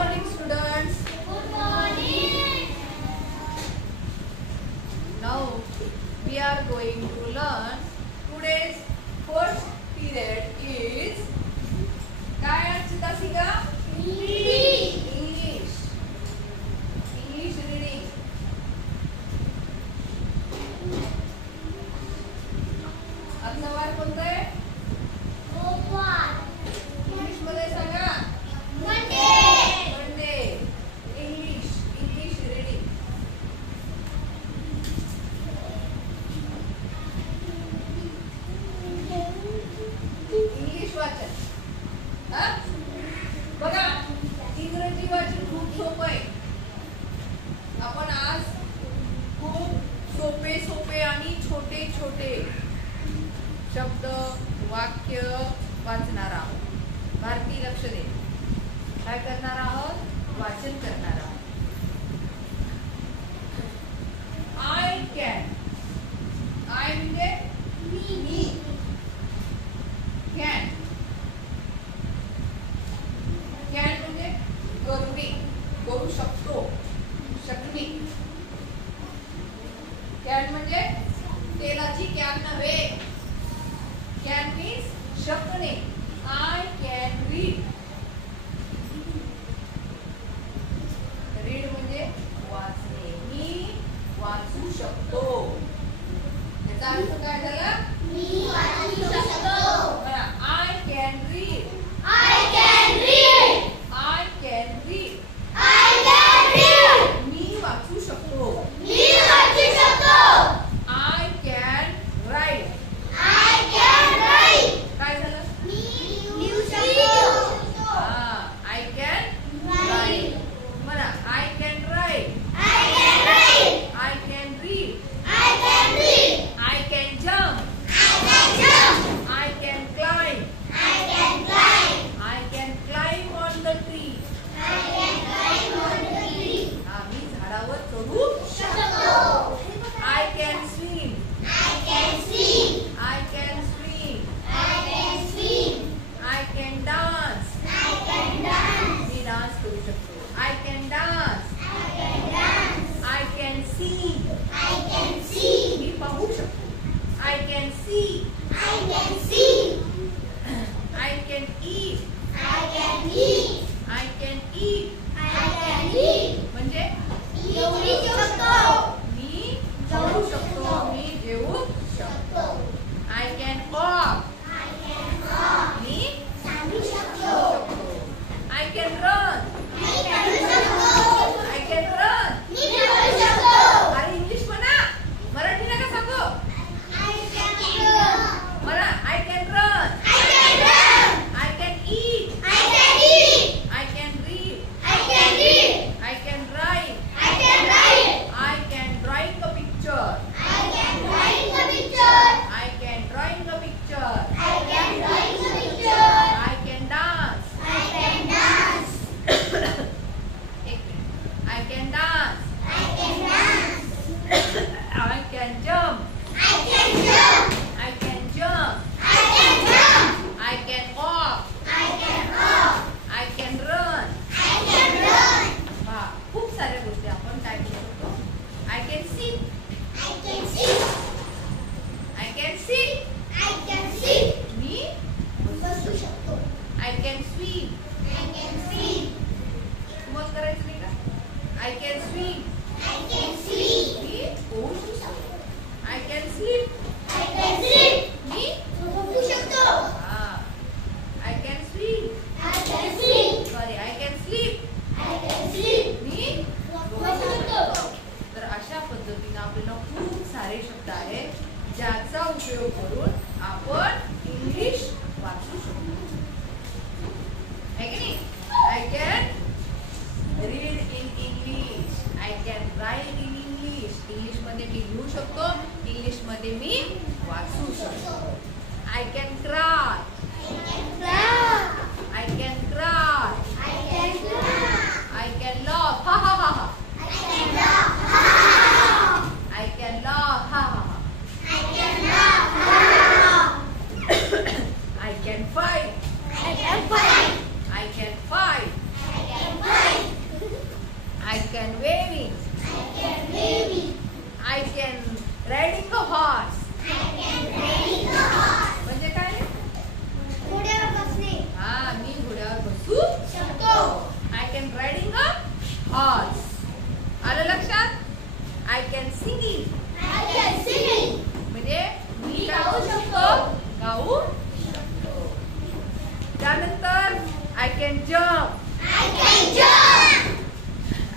morning, students. Good morning. Now we are going to learn today's first period is काय Archita सिगा? English reading. आजचा वार कोणता आहे? English मध्ये सांगा. Monday. English reading. इंग्लिश वाचन. बघा, इंग्रजी वाचन खूप सोपं आहे. आपण आज खूप सोपे आणि छोटे शब्द वाक्य वाचणार आहोत. भारती लक्ष दे. काय करणार आहोत? वाचन करणार आहोत. I can. आय म्हणजे मी. कॅन म्हणजे करू शकतो, शकणे. कॅन म्हणजे तेलाची कॅन नव्हे. कॅन मीन्स शकणे. I can read. रीड म्हणजे वाचणे. मी वाचू शकतो. याचा अर्थ काय झाला? मी वाचू शकतो. बघा, I can read. I can read. I can read. I can read. मी वाचू शकतो. मी वाचू शकतो. I can write. I can write. काय झालं? मी लिहू शकतो. I can write. म्हणा, I can write. I can write. I can read. I can read. I can jump. I can jump. I can climb. I can climb. I can climb on the tree. I can climb on the tree. मी झाडावर चढू शकतो. I can swim. I can swim. I can swim. I can swim. I can dance. I can dance. Me dance करू शकतो. I can dance. I can dance. I can see. I can see. मी पाहू शकतो. I can see. I can see. I can eat. I can eat. I can eat I can eat. म्हणजे जेवू शकतो. मी जेवू शकतो. मी जेवू शकतो. I can walk. I can walk. मी चालू शकतो. I can run. मी चालू शकतो. I can run. मी चालू शकतो. अरे इंग्लिश म्हणा, मराठी नका सांगू. I can run. म्हणा, I can run. I can run. I can eat. I can eat. I can read. I can read. I can write. I can write. I can drawing a picture. I can drawing a picture. I can drawing a picture. I can drawing a picture. I can dance. I can dance. एक minute. I can dance. I can dance. I can jump. I can jump. I can jump. I can jump. I can walk. I can walk. I can run. I can run. खूप साऱ्या गोष्टी आपण काय करू शकतो. I can sit. I can sit. I can sit. I can sit. मी बसू शकतो. I can swim. I can swim. मग करायचं नाही का? I can swim. I can sleep. मी पोहू शकतो. I can sleep. I can sleep. मी झोपू शकतो. I can swim. I can sleep. Sorry, I can sleep. I can sleep. मी झोपू शकतो. तर अशा पद्धतीने आपल्याला खूप सारे शब्द आहेत ज्याचा उपयोग करून आपण इंग्लिश वाचू शकतो. है की नाही? I can read in English. I can right in English. English मध्ये मी लिहू शकतो. इंग्लिश मध्ये मी वाचू शकतो. I can jump. I can jump.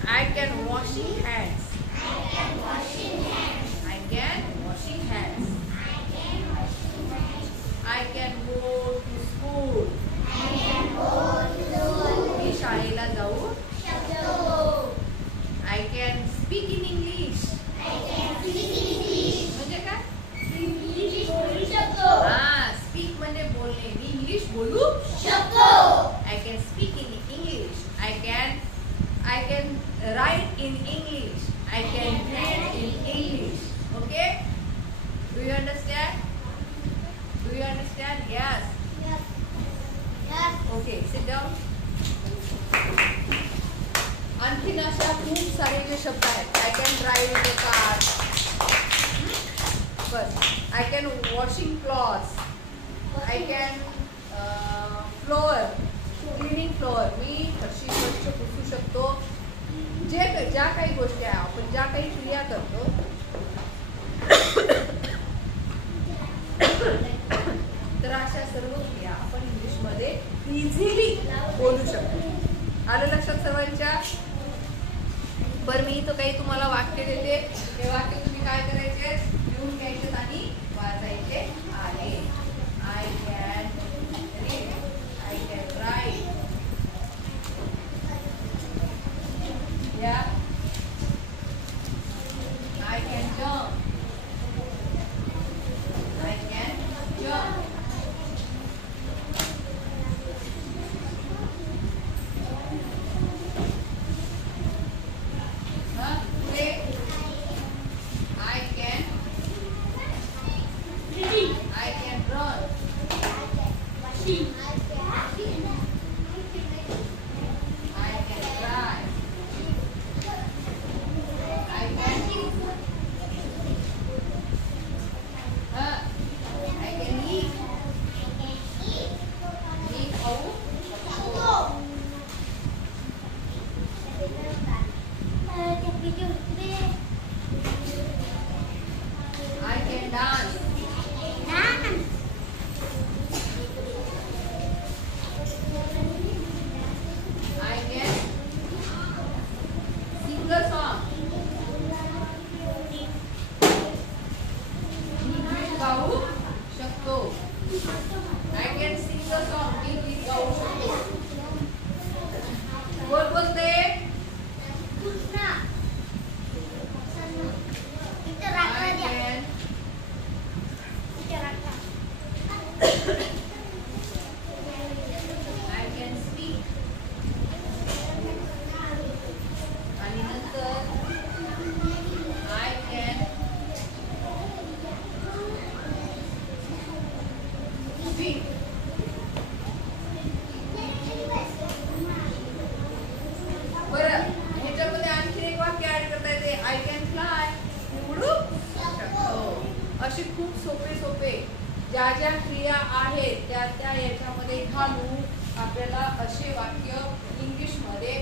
I can washing hands. I can washing hands. I can washing hands. I can washing hands. I can go to school. I can go to school. मी शाळेला जाऊ शकतो. I can speak in English. I can speak English. म्हणजे काय? English बोलू शकतो. Speak म्हणजे बोलणे. मी English बोलू शकतो. I can speak in English. I can write in English. I can read in English. Okay? Do you understand? Do you understand? Yes. Yes. Yes. Okay. Sit down. आणखीन अशा खूप सारे जे शब्द आहेत. I can drive in the car. बस. I can washing clothes. I can floor. Cleaning floor. मी फरशी स्वच्छ पुसू शकतो. ज्या काही गोष्टी आहे आपण ज्या काही क्रिया करतो तर अशा सर्व क्रिया आपण इंग्लिशमध्ये इझिली बोलू शकतो. आलं लक्षात सर्वांच्या? बरं मी इथं काही तुम्हाला वाक्य देते. ते वाक्य तुम्ही काय करायचे? लिहून घ्यायचे आणि वाचायचे आहे. I can read. I can right. Yeah. I can jump. I can jump. Today I can run. Washing. I can drive. I can eat. मी खाऊ शकतो. I can dance. I can sing a song. मी गीत गाऊ शकतो. I can sing a song. मी गीत गाऊ शकतो. कोण बोलते? I can I can speak. आणि नंतर I can speak. बरं ह्याच्यामध्ये आणखी एक वाक्य ऍड करता येते. I can fly. उडू शकतो. असे खूप सोपे सोपे ज्या ज्या क्रिया आहेत त्या त्या याच्यामध्ये घालून आपल्याला असे वाक्य इंग्लिशमध्ये